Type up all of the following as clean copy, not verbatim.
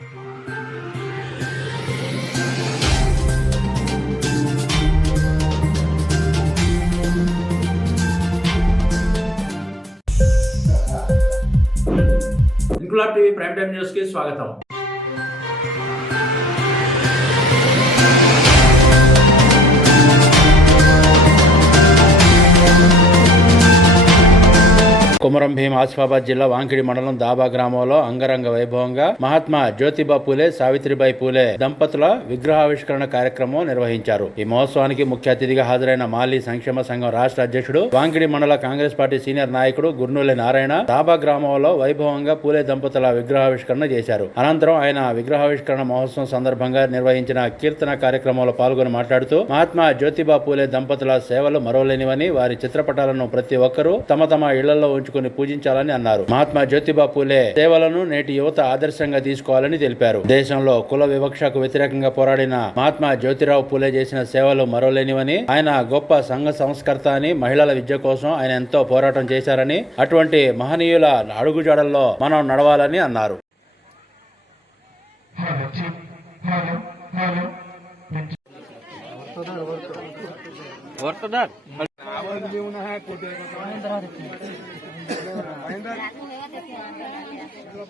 Inquilab TV prime time news కి స్వాగతం. కొమరం భీం ఆసిఫాబాద్ జిల్లా వాంకిడి మండలం దాబా గ్రామంలో అంగరంగ వైభవంగా మహాత్మా జ్యోతిబా పూలే సావిత్రిబాయి పూలే దంపతుల విగ్రహావిష్కరణ కార్యక్రమం నిర్వహించారు. ఈ మహోత్సవానికి ముఖ్య అతిథిగా హాజరైన మాలీ సంక్షేమ సంఘం రాష్ట్ర అధ్యక్షుడు వాంకిడి మండల కాంగ్రెస్ పార్టీ సీనియర్ నాయకుడు గుర్నూలి నారాయణ దాబా గ్రామంలో వైభవంగా పూలే దంపతుల విగ్రహావిష్కరణ చేశారు. అనంతరం ఆయన విగ్రహావిష్కరణ మహోత్సవం సందర్భంగా నిర్వహించిన కీర్తన కార్యక్రమంలో పాల్గొని మాట్లాడుతూ మహాత్మా జ్యోతిబా పూలే దంపతుల సేవలు మరోలేనివని, వారి చిత్రపటాలను ప్రతి ఒక్కరూ తమ తమ ఇళ్లలో ఉంచుకుని పూజించాలని అన్నారు. మహాత్మా జ్యోతిబా పూలే సేవలను నేటి యువత ఆదర్శంగా తీసుకోవాలని తెలిపారు. దేశంలో కుల వివక్షకు వ్యతిరేకంగా పోరాడిన మహాత్మా జ్యోతిరావు పూలే చేసిన సేవలు మరోలేనివని, ఆయన గొప్ప సంఘ సంస్కర్త అని, మహిళల విద్య కోసం ఆయన ఎంతో పోరాటం చేశారని, అటువంటి మహనీయుల అడుగుజాడల్లో మనం నడవాలని అన్నారు.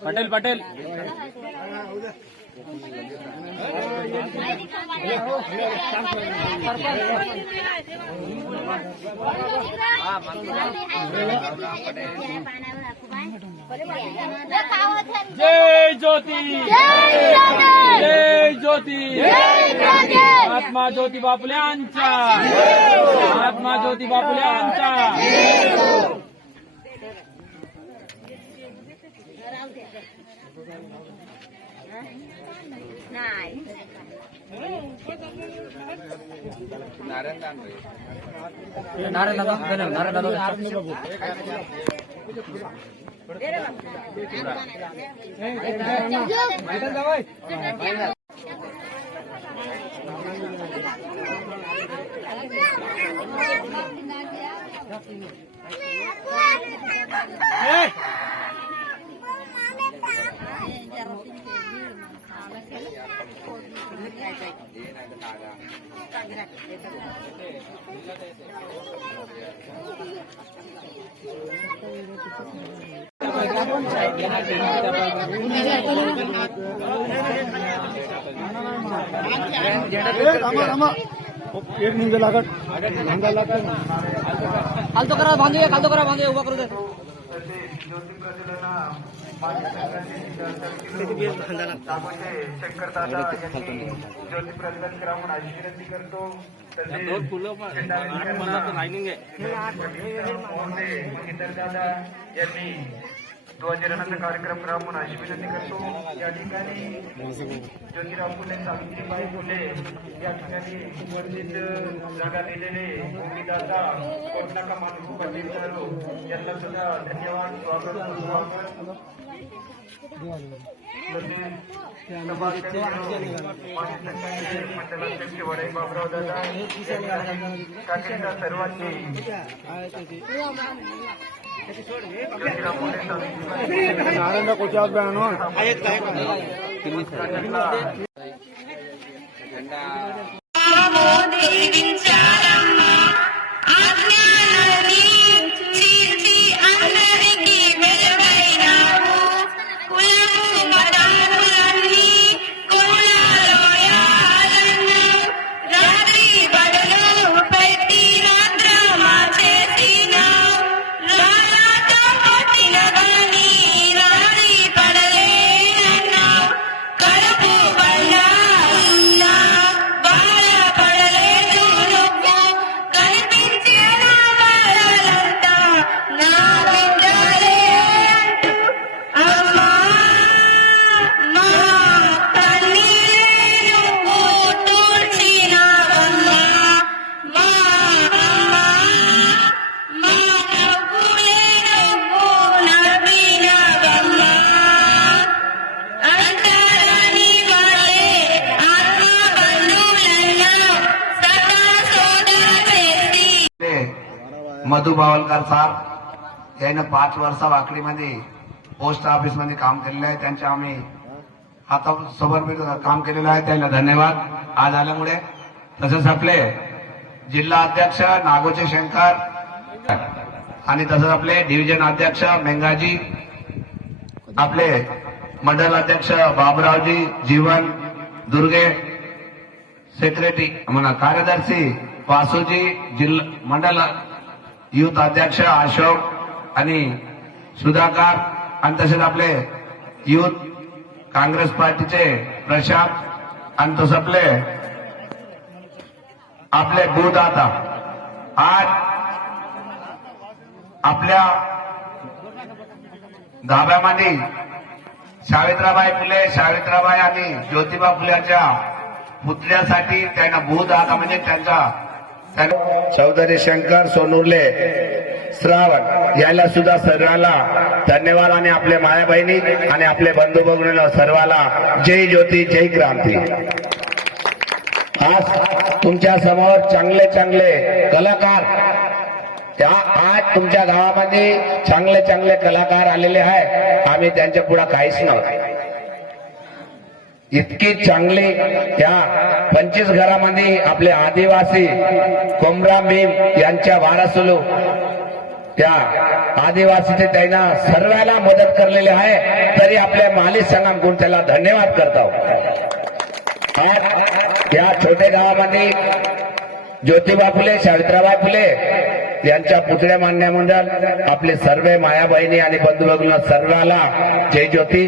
पटेल पटेल जय ज्योति जय ज्योति महात्मा ज्योतिबा फुल्यांचा महात्मा ज्योतिबा फुल्यांचा एक निमिष लागत खालतो करा बांधूया उभा करू दे. शंकरदादा ज्योती प्रज्वलन करा म्हणून अशी विनंती करतो. दादा यांनी ध्वजारोहणाचा कार्यक्रम करा म्हणून अशी विनंती करतो. या ठिकाणी ज्योतिराव फुले सावित्रीबाई फुले या ठिकाणी वर्धित जागा दिलेले भूमिदाता कोटनाका मानू पाटील यांना सुद्धा धन्यवाद. स्वागत मंडलाध्यक्ष वडे बाबराव दादा काकींना सर्वांनी नारायण कोचास बहनो मधु बावलकर साहेब यानं 5 वर्ष वाकडीमध्ये पोस्ट ऑफिस मध्ये काम केलेलं आहे. त्यांचे आम्ही आता समर्पित काम केलेलं आहे त्याला धन्यवाद आज आल्यामुळे. तसंच आपले जिल्हा अध्यक्ष नागोचे शंकर आणि तसंच आपले डिव्हिजन अध्यक्ष मेंगाजी, आपले मंडल अध्यक्ष बाबुरावजी जीवन दुर्गे, सेक्रेटरी म्हणा कार्यदर्शी वासुजी, जिल्हा मंडल युथ अध्यक्ष अशोक आणि सुधाकर आणि तसेच आपले युथ काँग्रेस पार्टीचे प्रशांत आणि तसं आपले बूथ आता आज आपल्या धाब्यामध्ये सावित्रीबाई फुले, सावित्रीबाई आणि ज्योतिबा फुलेच्या पुतळ्यासाठी त्यांना बूथ आता म्हणजे त्यांचा चौधरी शंकर सोनुर्ले श्रावण याला सुद्धा सर्वाला धन्यवाद आणि आपल्या माया बहिणी आणि आपले बंधू भगिनींना सर्वाला जय ज्योती जय क्रांती. आज तुमच्या समोर चांगले चांगले कलाकार आज तुमच्या गावामध्ये चांगले चांगले कलाकार आलेले आहे. आम्ही त्यांच्या पुढे काहीच नव्हतं. इतकी चांगली या 25 घरामध्ये आपले आदिवासी कोमराम भीम यांच्या वारसलो त्या आदिवासीचे त्यांना सर्वांना मदत करलेली आहे. तरी आपल्या माली संघाकडून त्याला धन्यवाद करतो. आज या छोट्या गावामध्ये ज्योतिबा फुले, सावित्रीबाई फुले यांच्या पुतळ्या मान्य मंडळ आपले सर्व माया बहिणी आणि बंधू भगिनी सर्वाला जय ज्योती.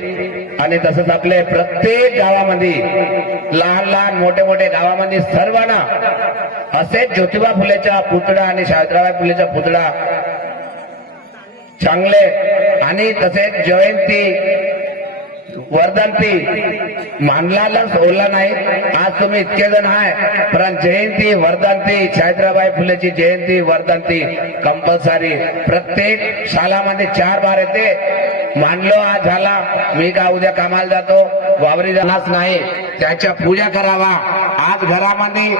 आणि तसंच आपले प्रत्येक गावामध्ये लहान लहान मोठे मोठे गावामध्ये सर्वांना असेच ज्योतिबा फुलेचा पुतळा आणि सावित्रीबाई फुलेचा पुतळा चांगले आणि तसेच जयंती वर्धंती मानलाच ओला नाही. आज तुम्ही इतके जण आहे पण जयंती वर्धंती सावित्रीबाई फुलेची जयंती वर्धंती कंपल्सरी प्रत्येक शाळामध्ये 4 बार येते. मानलो आज झाला मी का उद्या कामाला जातो वावरी जाणारच नाही त्याच्या पूजा करावा. आज घरामध्ये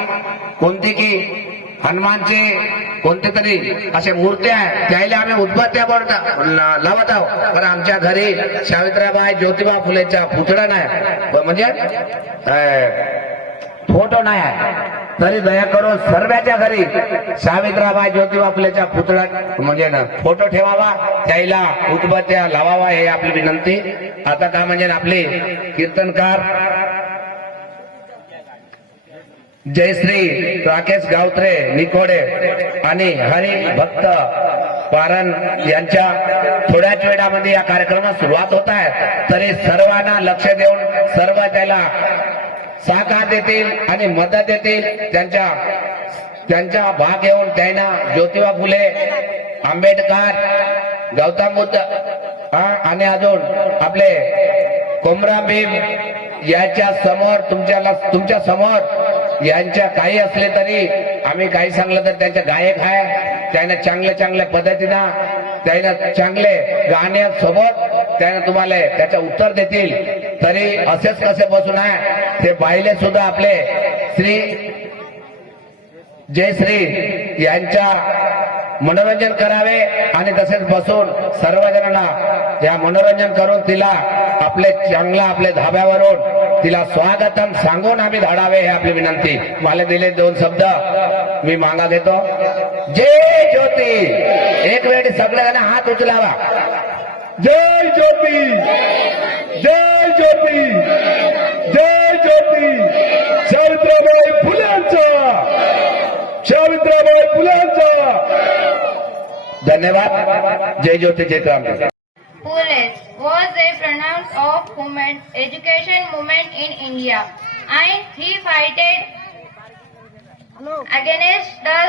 कोणती की हनुमानचे कोणते तरी असे मूर्त्या आहे त्याला आम्ही उदबत्त्या लावत आहोत पण आमच्या घरी सावित्रीबाई ज्योतिबा फुलेचा पुतळा नाही म्हणजे फोटो नाही आहे. तरी दया करून सर्वांच्या घरी सावित्रीबाई ज्योतिबा फुलेचा पुतळा म्हणजे फोटो ठेवावा त्याला उदबत्त्या लावावा हे आपली विनंती. आता का म्हणजे आपले कीर्तनकार जयश्री राकेश गावत्रे निकोडे आणि हरिभक्त पारण यांच्या थोड्याच वेळामध्ये या कार्यक्रमात सुरुवात होत आहे. तरी सर्वांना लक्ष देऊन सर्व त्याला सहकार देतील आणि मदत देतील. त्यांचा भाग घेऊन त्यांना ज्योतिबा फुले, आंबेडकर, गौतम बुद्ध आणि अजून आपले कोमराम भीम याच्या समोर तुमच्या समोर यांच्या काही असले तरी आम्ही काही सांगलं तर त्यांचे गायक आहे. त्यांना चांगल्या पद्धतीनं त्यांना चांगले गाण्यासोबत त्यांना तुम्हाला त्याचं उत्तर देतील. तरी असेच कसे बसून आहे ते बाहिले सुद्धा आपले श्री जयश्री यांच्या मनोरंजन करावे आणि तसेच बसून सर्वजणांना या मनोरंजन करून तिला आपले धाब्यावरून तिला स्वागतम सांगून आम्ही धाडावे हे आपली विनंती. मला दिले 2 शब्द मी मागा घेतो. जय ज्योती. एक वेळ सगळ्यांना हात उचलावा. जय ज्योती, जय ज्योती, जय ज्योती. सावित्रीबाई फुलेंचा, सावित्रीबाई फुलेंचा. धन्यवाद. जय ज्योती जय क्रांती. Pule was a pronounced of women education movement in India, and he fighted against the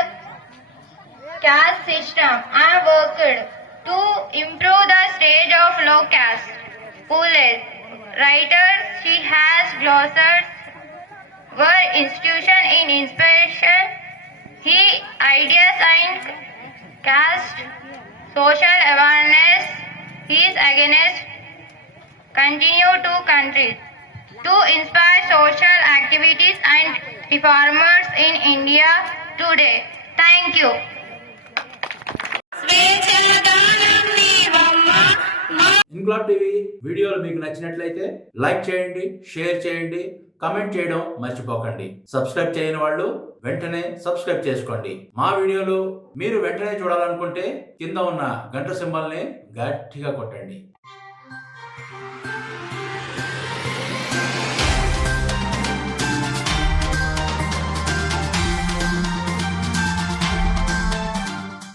caste system and worked to improve the stage of low caste. Pule, writer, she has glossaries were institution in inspiration. He ideas and caste social awareness. He is against continue to countries to inspire social activities and reformers in India today. Thank you. ఇంకా Inquilab TV వీడియోలు మీకు నచ్చినట్లయితే like చేయండి, share చేయండి, comment చేయడం మర్చిపోకండి. Subscribe చేయని వాళ్ళు వెంటనే సబ్స్క్రైబ్ చేసుకోండి. మా వీడియోలు మీరు వెంటనే చూడాలనుకుంటే కింద ఉన్న గంట సింబల్ని గట్టిగా కొట్టండి.